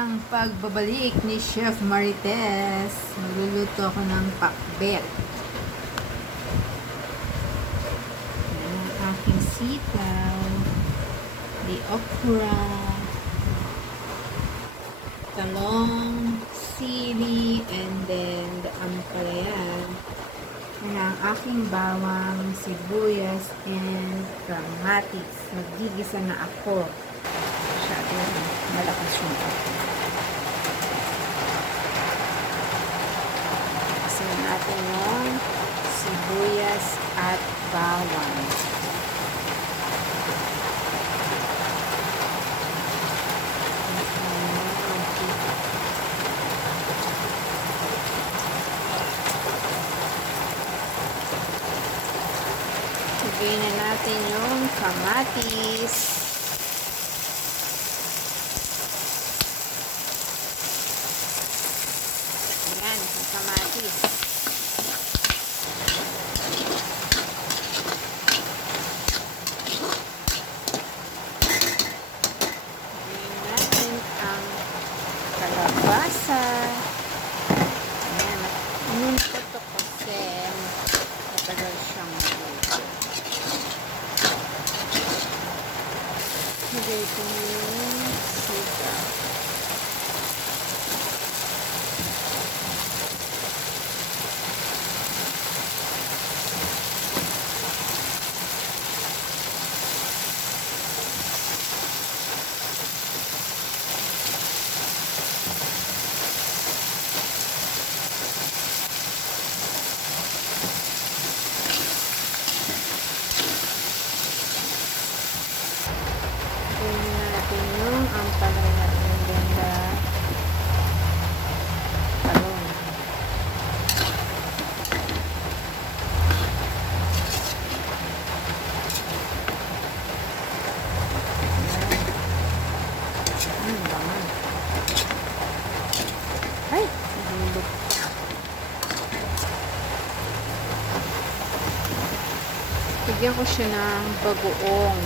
ang pagbabalik ni Chef Marites. Magluluto ako ng pakbet. Yan ang aking sitaw, the okra, talong, sili, and then the ampalayan. Yan ang aking bawang, sibuyas, and kamatis. Magigisa na ako. Masyado malakas yung ako. Kasi natin yung sibuyas at bawang. Lagyan na natin yung kamatis. Ayan, yung kamatis. Lagyan natin ang kalabasa. Ayan, inulit ito kasi matagal siyang maluto. Lagay ko yung sitaw. Lagyan natin yung ampalaya and then the talong. Bangan. Ay! Nahulog pa. Bigyan ko siya ng bagoong.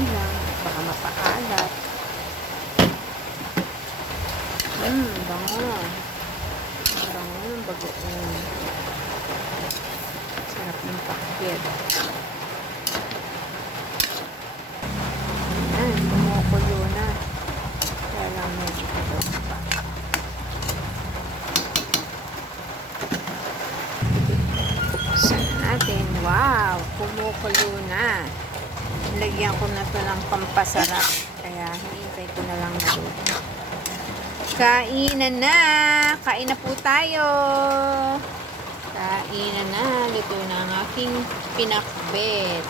Lang, baka mapaalat. Bango. Bango ng bagoong. Sarap ng pakbet. Ayan, kumukulo na. Kaya lang medyo pa. Sana natin. Wow! Kumukulo na. Lagyan ko na to ng pampasarap. Kaya hinihintay ko na lang maluto. Kainan na! Kain na po tayo! Kainan na! Luto na ang aking pinakbet.